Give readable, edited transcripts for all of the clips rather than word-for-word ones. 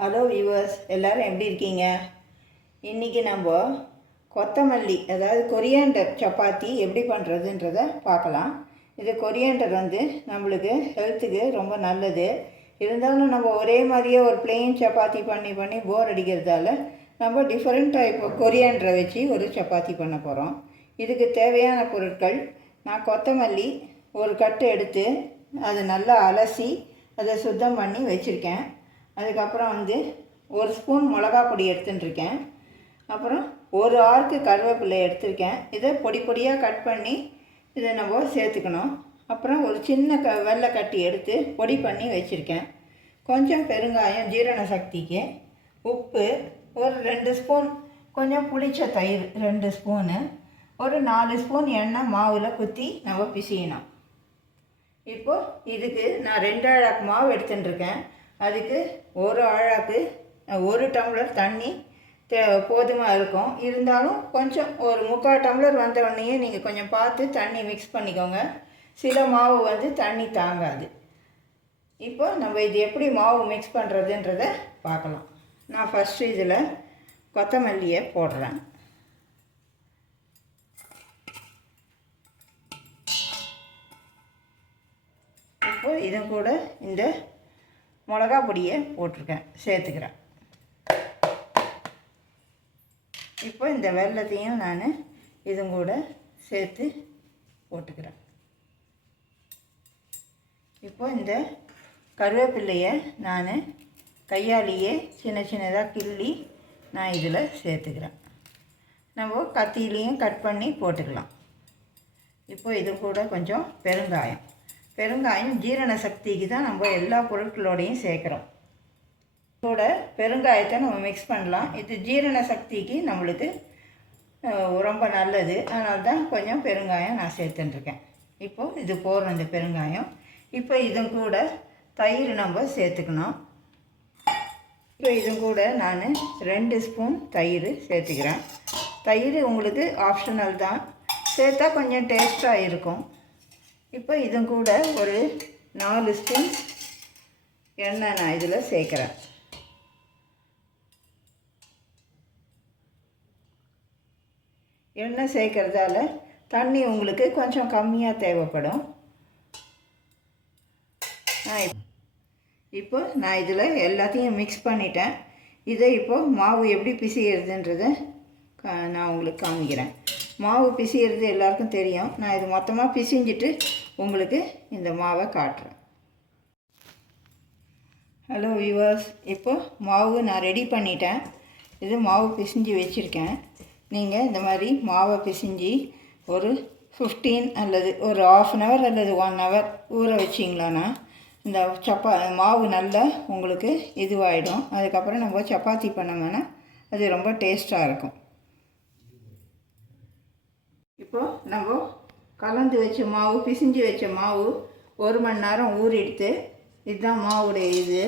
Hello viewers, எல்லோரும் எப்படி இருக்கீங்க? இன்றைக்கி நம்ம கொத்தமல்லி அதாவது கொரியாண்டர் சப்பாத்தி எப்படி பண்ணுறதுன்றதை பார்க்கலாம். இது கொரியாண்டர் நம்மளுக்கு ஹெல்த்துக்கு ரொம்ப நல்லது. இருந்தாலும் நம்ம ஒரே மாதிரியே ஒரு பிளெயின் சப்பாத்தி பண்ணி போர் அடிக்கிறதால நம்ம டிஃப்ரெண்ட் டைப் கொரியாண்டரை வச்சு ஒரு சப்பாத்தி பண்ண போகிறோம். இதுக்கு தேவையான பொருட்கள், நான் கொத்தமல்லி ஒரு கட்டு எடுத்து அதை நல்லா அலசி அதை சுத்தம் பண்ணி வச்சுருக்கேன். அதுக்கப்புறம் ஒரு ஸ்பூன் மிளகா பொடி எடுத்துட்டுருக்கேன். அப்புறம் ஒரு ஆறுக்கு கருவேப்பிலை எடுத்திருக்கேன். இதை பொடி பொடியாக கட் பண்ணி இதை நம்ம சேர்த்துக்கணும். அப்புறம் ஒரு சின்ன வெள்ளை கட்டி எடுத்து பொடி பண்ணி வச்சுருக்கேன். கொஞ்சம் பெருங்காயம் ஜீரண சக்திக்கு, உப்பு ஒரு 2 ஸ்பூன், கொஞ்சம் புளிச்ச தயிர் 2 ஸ்பூனு, ஒரு 4 ஸ்பூன் எண்ணெய் மாவில் குத்தி நம்ம பிசியணும். இப்போது இதுக்கு நான் 2 ஆழாக்கு மாவு எடுத்துட்டுருக்கேன். அதுக்கு ஒரு ஆழாக்கு 1 டம்ளர் தண்ணி போதுமாக இருக்கும். இருந்தாலும் கொஞ்சம் ஒரு 3/4 டம்ளர் வந்த உடனேயே நீங்கள் கொஞ்சம் பார்த்து தண்ணி மிக்ஸ் பண்ணிக்கோங்க. சில மாவு தண்ணி தாங்காது. இப்போ நம்ம இது எப்படி மாவு மிக்ஸ் பண்ணுறதுன்றதை பார்க்கலாம். நான் ஃபஸ்ட்டு இதில் கொத்தமல்லியை போடுறேன். இப்போ இதுவும் கூட இந்த மிளகா பொடியை போட்டிருக்கேன், சேர்த்துக்கிறேன். இப்போ இந்த வெல்லத்தையும் நான் இதுவும் கூட சேர்த்து போட்டுக்கிறேன். இப்போ இந்த கருவேப்பிலையை நான் கையாலேயே சின்ன சின்னதாக கிள்ளி நான் இதில் சேர்த்துக்கிறேன். நம்ம கத்தியிலையும் கட் பண்ணி போட்டுக்கலாம். இப்போ இது கூட கொஞ்சம் பெருங்காயம் ஜீரண சக்திக்கு தான் நம்ம எல்லா பொருட்களோடையும் சேர்க்குறோம். கூட பெருங்காயத்தை நம்ம மிக்ஸ் பண்ணலாம். இது ஜீரண சக்திக்கு நம்மளுக்கு ரொம்ப நல்லது. அதனால தான் கொஞ்சம் பெருங்காயம் நான் சேர்த்துட்டுருக்கேன். இப்போது இது போடுறோம் இந்த பெருங்காயம். இப்போ இதுவும் கூட தயிர் நம்ம சேர்த்துக்கணும். இப்போ இதுவும் கூட நான் 2 ஸ்பூன் தயிர் சேர்த்துக்கிறேன். தயிர் உங்களுக்கு ஆப்ஷனல் தான், சேர்த்தா கொஞ்சம் டேஸ்ட்டாக இருக்கும். இப்போ இதுவும் கூட ஒரு 4 ஸ்பூன் எண்ணெய் நான் இதில் சேர்க்குறேன். எண்ணெய் சேர்க்கறதால தண்ணி உங்களுக்கு கொஞ்சம் கம்மியாக தேவைப்படும். இப்போ நான் இதில் எல்லாத்தையும் மிக்ஸ் பண்ணிட்டேன். இதை இப்போது மாவு எப்படி பிசைகிறதுன்றதை நான் உங்களுக்கு காமிக்கிறேன். மாவு பிசைகிறது எல்லாருக்கும் தெரியும். நான் இது மொத்தமாக பிசைஞ்சிட்டு உங்களுக்கு இந்த மாவை காட்டுறேன். ஹலோ வியூவர்ஸ், இப்போது மாவு நான் ரெடி பண்ணிட்டேன். இது மாவு பிசைஞ்சு வச்சுருக்கேன். நீங்கள் இந்த மாதிரி மாவை பிசைஞ்சு ஒரு 15 அல்லது ஒரு 1/2 hour அல்லது 1 hour ஊற வச்சிங்களான்னா இந்த மாவு நல்லா உங்களுக்கு இதுவாகிடும். அதுக்கப்புறம் நம்ம சப்பாத்தி பண்ணோம்னா அது ரொம்ப டேஸ்ட்டாக இருக்கும். இப்போது நம்ம கலந்து வச்ச மாவு, பிசைஞ்சு வச்ச மாவு 1 மணி நேரம் ஊறிடுத்து. இதுதான் மாவுடைய இது.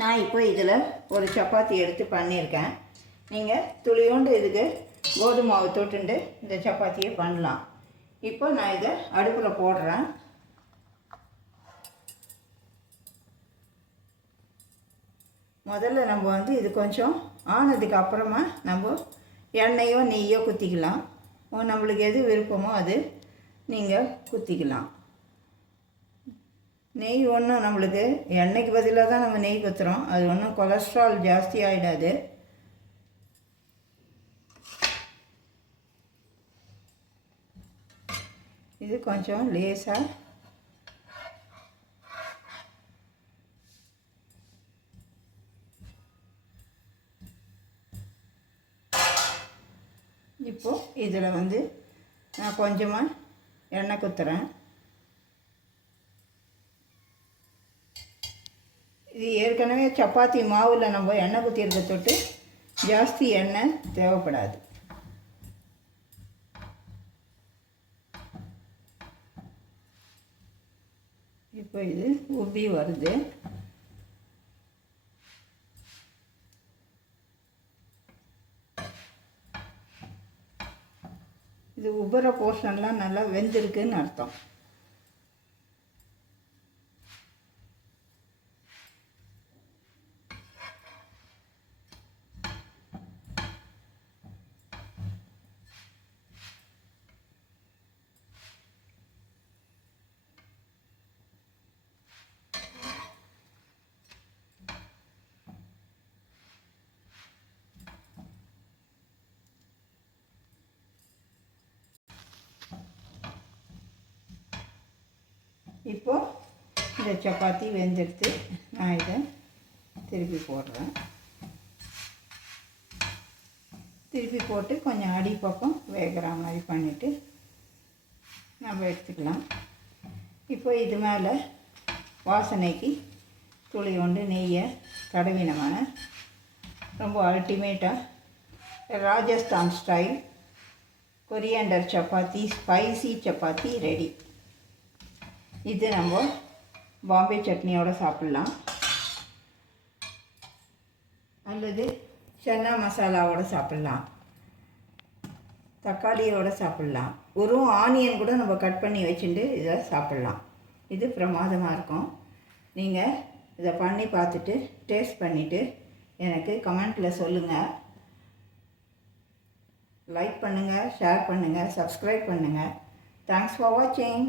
நான் இப்போ இதில் ஒரு சப்பாத்தி எடுத்து பண்ணியிருக்கேன். நீங்கள் துளியோண்டு இதுக்கு கோதுமை மாவு தொட்டுண்டு இந்த சப்பாத்தியை பண்ணலாம். இப்போ நான் இதை அடுப்பில் போடுறேன். முதல்ல நம்ம இது கொஞ்சம் ஆனதுக்கு அப்புறமா நம்ம எண்ணெயோ நெய்யோ குத்திக்கலாம். நம்மளுக்கு எது விருப்பமோ அது நீங்கள் குத்திக்கலாம். நெய் ஒன்றும் நம்மளுக்கு எண்ணெய்க்கு பதிலாக தான் நம்ம நெய் குத்துறோம். அது ஒன்றும் கொலஸ்ட்ரால் ஜாஸ்தி ஆகிடாது. இது கொஞ்சம் லேசாக இப்போது இதில் நான் கொஞ்சமாக எண்ணெய் குத்துறேன். இது ஏற்கனவே சப்பாத்தி மாவில் நம்ம எண்ணெய் குத்திருக்க தொட்டு ஜாஸ்தி எண்ணெய் தேவைப்படாது. இப்போ இது உப்பி வருது. இது உபர போர்ஷன்லாம் நல்லா வெந்திருக்குன்னு அர்த்தம். இப்போது இந்த சப்பாத்தி வெந்தெடுத்து நான் இதை திருப்பி போடுறேன். திருப்பி போட்டு கொஞ்சம் அடிப்பக்கம் வேகிற மாதிரி பண்ணிவிட்டு நம்ம எடுத்துக்கலாம். இப்போ இது மேலே வாசனைக்கு துளி கொண்டு நெய்யை தடவினமான ரொம்ப அல்டிமேட்டாக Rajasthan style coriander chapati, spicy chapati ready. இது நம்ம பாம்பே சட்னியோடு சாப்பிட்லாம், அல்லது சன்னா மசாலாவோடு சாப்பிட்லாம், தக்காளியோடு சாப்பிட்லாம், ஒரு ஆனியன் கூட நம்ம கட் பண்ணி வச்சுட்டு இதை சாப்பிட்லாம். இது பிரமாதமாக இருக்கும். நீங்கள் இதை பண்ணி பார்த்துட்டு டேஸ்ட் பண்ணிவிட்டு எனக்கு கமெண்ட்டில் சொல்லுங்கள். லைக் பண்ணுங்கள், ஷேர் பண்ணுங்கள், சப்ஸ்கிரைப் பண்ணுங்கள். தேங்க்ஸ் ஃபார் வாட்சிங்.